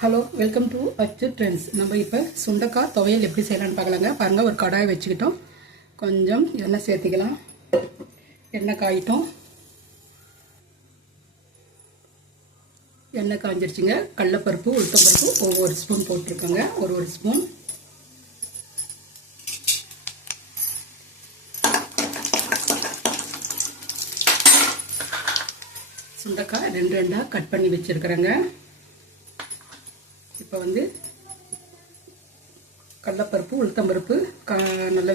Hello, welcome to அச்சு trends. நம்ம இப்போ சுண்டக்காய் துவையல் எப்படி செய்யலான்னு பார்க்கலாங்க. பாருங்கள், ஒரு கடாய் வச்சுக்கிட்டோம். கொஞ்சம் எண்ணெய் சேர்த்திக்கலாம். எண்ணெய் காயிட்டோம். எண்ணெய் காய்ஞ்சிருச்சுங்க. கடலைப்பருப்பு, உளுத்தம்பருப்பு ஒவ்வொரு ஸ்பூன் போட்டிருக்கோங்க. ஒரு ஸ்பூன். சுண்டக்காய் ரெண்டாக கட் பண்ணி வச்சுருக்குறேங்க. இப்போ வந்து கடலைப்பருப்பு, உளுத்தம்பருப்பு நல்லா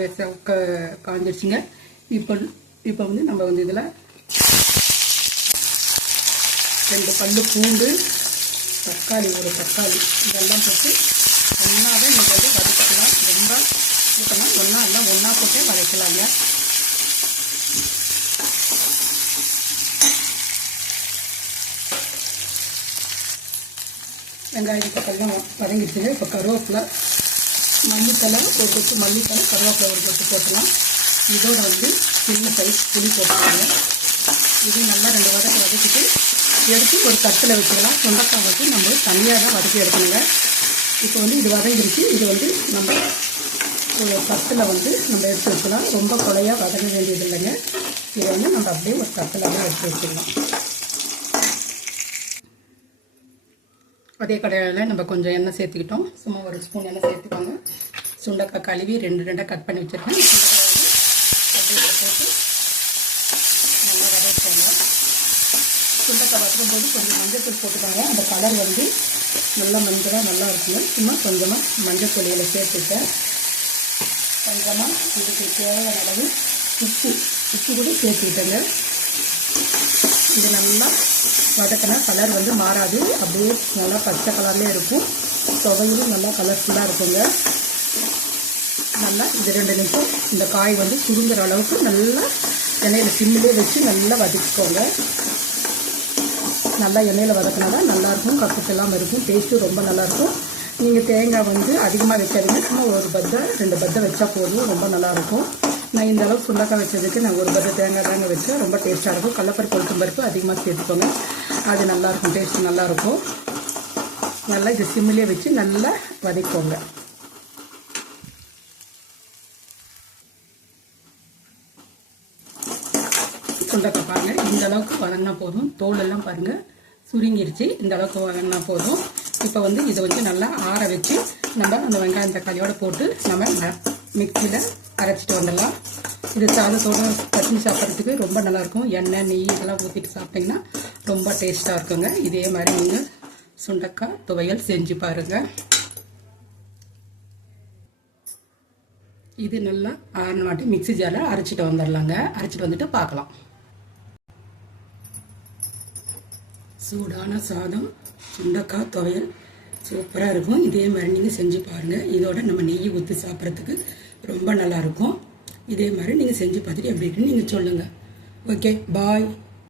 காஞ்சிருச்சுங்க. இப்போ வந்து நம்ம வந்து இதில் 2 பல்லு பூண்டு, தக்காளி, ஒரு தக்காளி இதெல்லாம் போட்டு ஒன்றாவே நீங்கள் வந்து வதக்கலாம். ரொம்ப ஊற்றலாம், ஒன்றா போட்டு வதக்கலாங்க. வெங்காயத்தை கொஞ்சம் வதங்கிடுச்சுங்க. இப்போ கருவேப்பிலை, மல்லித்தலை போட்டு மல்லித்தலை கருவேப்பிலை ஒரு போட்டு போட்டலாம். இதோட வந்து சின்ன சைஸ் புளி போட்டுக்கலாங்க. இது நல்லா 2 வதக்கிட்டு எடுத்து ஒரு தட்டில் வச்சுக்கலாம். சுண்டக்காய் வந்து நம்ம தனியாக தான் வதக்கி எடுக்கணுங்க. இப்போ வந்து இது வதங்கிடுச்சு. இது வந்து நம்ம ஒரு தட்டில் வந்து நம்ம எடுத்து வச்சுக்கலாம். ரொம்ப கொலையாக வதங்க வேண்டியது இல்லைங்க. இதை வந்து நம்ம அப்படியே ஒரு தட்டில் தான் எடுத்து வச்சுக்கலாம். அதே கடையில் நம்ம கொஞ்சம் எண்ணெய் சேர்த்துக்கிட்டோம். சும்மா ஒரு ஸ்பூன் எண்ணெய் சேர்த்துக்கோங்க. சுண்டக்காய் கழுவி 2 கட் பண்ணி வச்சுருக்கேன். அப்படியே போட்டு நல்லா வதக்கிக்கோங்க. சுண்டக்காய் வதக்கும்போது கொஞ்சம் மஞ்சள் போட்டுக்கோங்க. அந்த கலர் வந்து நல்லா மஞ்சளாக நல்லா இருக்குங்க. சும்மா கொஞ்சமாக மஞ்சள் பொடியில் சேர்த்துட்டேன். கொஞ்சமாக இதுக்கு தேவையான அளவு உப்பு கூட சேர்த்துக்கிட்டேங்க. இது நல்லா வதக்கினா கலர் வந்து மாறாது. அப்படியே நல்லா பச்சை கலர்லேயே இருக்கும். துவையிலும் நல்லா கலர்ஃபுல்லாக இருக்குங்க. நல்லா இது 2 நிமிஷம் இந்த காய் வந்து சுருங்குற அளவுக்கு நல்லா எண்ணெயில் சிம்மிலே வச்சு நல்லா வதக்கிக்கோங்க. நல்லா எண்ணெயில் வதக்கினா தான் நல்லாயிருக்கும். கசப்பு இல்லாமல் இருக்கும். டேஸ்ட்டும் ரொம்ப நல்லாயிருக்கும். நீங்கள் தேங்காய் வந்து அதிகமாக வைக்காதீங்க. சும்மா ஒரு பத்தை 2 பத்தை வச்சா போதும். ரொம்ப நல்லாயிருக்கும். நான் இந்த அளவுக்கு சுண்டக்காய் வச்சதுக்கு நான் ஒரு பத்தை தேங்காய் தாங்க வச்சேன். ரொம்ப டேஸ்ட்டாக இருக்கும். கடலைப்பருப்பு, உளுத்தம்பருப்பு அதிகமாக சேர்த்துக்கோங்க. அது நல்லாயிருக்கும். டேஸ்ட்டு நல்லாயிருக்கும். நல்லா இது சிம்மிலே வச்சு நல்லா வதக்கிக்கோங்க. சுண்டக்காய் பாருங்கள், இந்த அளவுக்கு வதங்கினா போதும். தோலெல்லாம் பாருங்கள் சுருங்கிருச்சு. இந்த அளவுக்கு வதங்கினா போதும். இப்போ வந்து இதை வந்து நல்லா ஆற வச்சு நம்ம அந்த வெங்காயம் தக்காளியோடு போட்டு நம்ம மிக்சியில் அரைச்சிட்டு வந்துடலாம். இது சாதத்தோடு சட்னி சாப்பிட்றதுக்கு ரொம்ப நல்லாயிருக்கும். எண்ணெய், நெய் இதெல்லாம் ஊற்றிட்டு சாப்பிட்டிங்கன்னா ரொம்ப டேஸ்ட்டாக இருக்குங்க. இதே மாதிரி நீங்கள் சுண்டக்காய் துவையல் செஞ்சு பாருங்கள். இது நல்லா ஆறினாட்டி மிக்சி ஜாரில் அரைச்சிட்டு வந்துடலாங்க. அரைச்சிட்டு வந்துட்டு பார்க்கலாம். சூடான சாதம், சுண்டக்காய் துவையல் சூப்பராக இருக்கும். இதே மாதிரி நீங்கள் செஞ்சு பாருங்கள். இதோட நம்ம நெய் ஊற்றி சாப்பிட்றதுக்கு ரொம்ப நல்லாயிருக்கும். இதே மாதிரி நீங்கள் செஞ்சு பார்த்துட்டு எப்படி இருக்குன்னு நீங்கள் சொல்லுங்கள். ஓகே, பாய்.